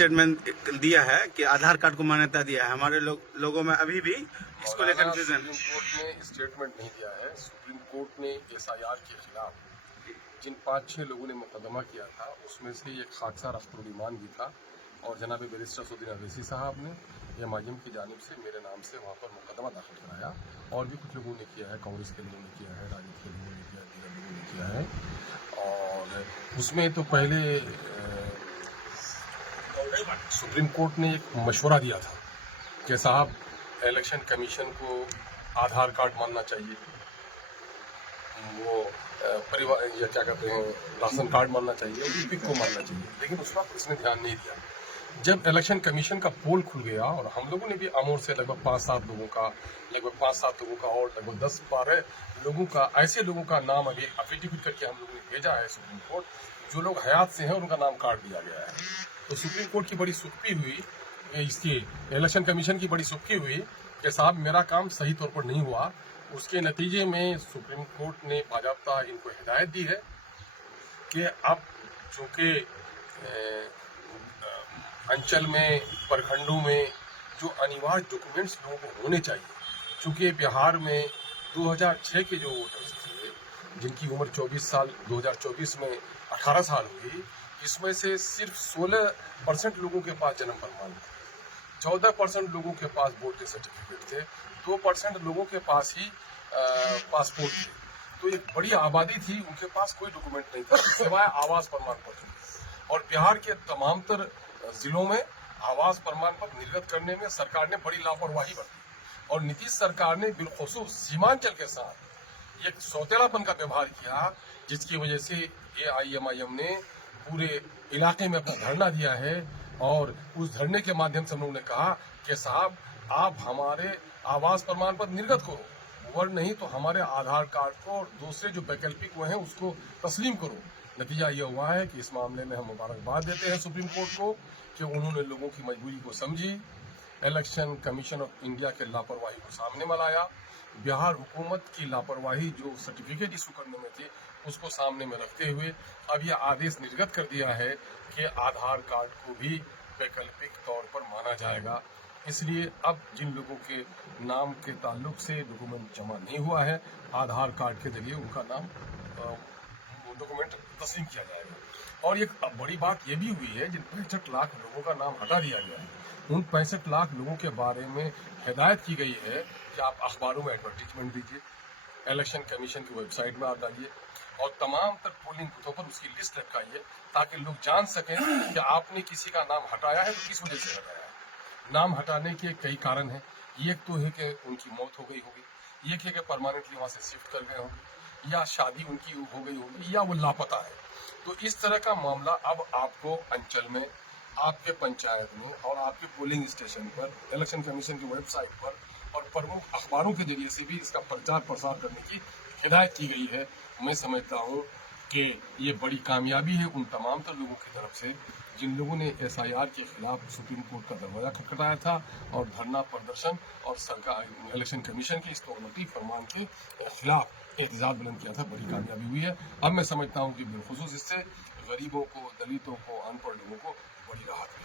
Statement दिया है कि आधार कार्ड को मान्यता दिया है। हमारे लोगों में अभी भी इसको लेकर कंफ्यूजन। सुप्रीम कोर्ट ने स्टेटमेंट नहीं दिया है। सुप्रीम कोर्ट ने एसआईआर के खिलाफ जिन 5-6 लोगों ने मुकदमा किया था उसमें से एक खाकसार अख्तरुल भी था, और जनाब बैरिस्टर सऊदी अवैसी साहब ने एमआईएम की जानिब से मेरे नाम से वहाँ पर मुकदमा दाखिल कराया, और भी कुछ लोगों ने किया है, कांग्रेस के लोगों ने किया है, राजद के लोगों ने किया, दीगर लोगों ने किया है। और उसमें तो पहले सुप्रीम कोर्ट ने एक मशवरा दिया था कि साहब इलेक्शन कमीशन को आधार कार्ड मानना चाहिए, वो परिवार या क्या कहते हैं राशन कार्ड मानना चाहिए, ईपिक को मानना चाहिए, लेकिन उस वक्त इसने ध्यान नहीं दिया। जब इलेक्शन कमीशन का पोल खुल गया और हम लोगों ने भी अमोर से लगभग 5-7 लोगों का और लगभग 10-12 लोगों का, ऐसे लोगों का नाम अभी एफिडेविट करके हम लोगों ने भेजा है सुप्रीम कोर्ट, जो लोग हयात से हैं उनका नाम काट दिया गया है। तो सुप्रीम कोर्ट की बड़ी सुख्ती हुई, इसकी इलेक्शन कमीशन की बड़ी सुख्ती हुई कि साहब मेरा काम सही तौर पर नहीं हुआ। उसके नतीजे में सुप्रीम कोर्ट ने बाकायदा इनको हिदायत दी है कि अब चूंकि अंचल में, प्रखंडों में जो अनिवार्य डॉक्यूमेंट्स लोगों को होने चाहिए, चूंकि बिहार में 2006 के जो वोटर्स थे जिनकी उम्र 24 साल 2024 में 18 साल हुई, इसमें से सिर्फ 16% लोगों के पास जन्म प्रमाण था, 14% लोगों के पास वोट के सर्टिफिकेट थे, 2% लोगों के पास ही पासपोर्ट थे। तो एक बड़ी आबादी थी, उनके पास कोई डॉक्यूमेंट नहीं था सिवाय आवास प्रमाण पत्र। और बिहार के तमाम तर जिलों में आवास प्रमाण पत्र निर्गत करने में सरकार ने बड़ी लापरवाही बरती, और नीतीश सरकार ने बिलखुसूस सीमांचल के साथ एक सौतेलापन का व्यवहार किया, जिसकी वजह से एआईएमआईएम ने पूरे इलाके में अपना धरना दिया है। और उस धरने के माध्यम से हम लोगों ने कहा कि साहब आप हमारे आवास प्रमाण पत्र निर्गत करो, और नहीं तो हमारे आधार कार्ड को और दूसरे जो वैकल्पिक वो हैं उसको तस्लीम करो। नतीजा ये हुआ है कि इस मामले में हम मुबारकबाद देते हैं सुप्रीम कोर्ट को कि उन्होंने लोगों की मजबूरी को समझी, इलेक्शन कमीशन ऑफ इंडिया के लापरवाही को सामने में लाया, बिहार हुकूमत की लापरवाही जो सर्टिफिकेट इशू करने में थी उसको सामने में रखते हुए अब यह आदेश निर्गत कर दिया है कि आधार कार्ड को भी वैकल्पिक तौर पर माना जाएगा। इसलिए अब जिन लोगों के नाम के ताल्लुक से डॉक्यूमेंट जमा नहीं हुआ है, आधार कार्ड के जरिए उनका नाम डॉक्यूमेंट तस्लीम किया जाएगा। और एक बड़ी बात यह भी हुई है, जिन 65 लाख लोगों का नाम हटा दिया गया है, उन 65 लाख लोगों के बारे में हिदायत की गई है कि आप अखबारों में एडवर्टीजमेंट दीजिए, इलेक्शन कमीशन की वेबसाइट में आप डालिए, और तमाम तक पोलिंग बूथों पर उसकी लिस्ट लटकाइए, ताकि लोग जान सकें कि आपने किसी का नाम हटाया है तो किस वजह से हटाया है। नाम हटाने के कई कारण हैं। एक तो है कि उनकी मौत हो गई होगी, एक है कि परमानेंटली वहाँ से शिफ्ट कर गए होंगे, या शादी उनकी हो गई होगी, या वो लापता है। तो इस तरह का मामला अब आपको अंचल में, आपके पंचायत में और आपके पोलिंग स्टेशन पर, इलेक्शन कमीशन की वेबसाइट पर और प्रमुख अखबारों के जरिए से भी इसका प्रचार प्रसार करने की हिदायत की गई है। मैं समझता हूँ कि ये बड़ी कामयाबी है उन तमाम तर लोगों की तरफ से जिन लोगों ने एसआईआर के खिलाफ सुप्रीम कोर्ट का दरवाजा खटखटाया था और धरना प्रदर्शन और सरकार इलेक्शन कमीशन के इस तोगलकी फरमान के खिलाफ एहतजाज बुलंद किया था। बड़ी कामयाबी हुई है। अब मैं समझता हूँ कि बिलखुसूस इससे गरीबों को, दलितों को, अनपढ़ लोगों को बड़ी राहत है।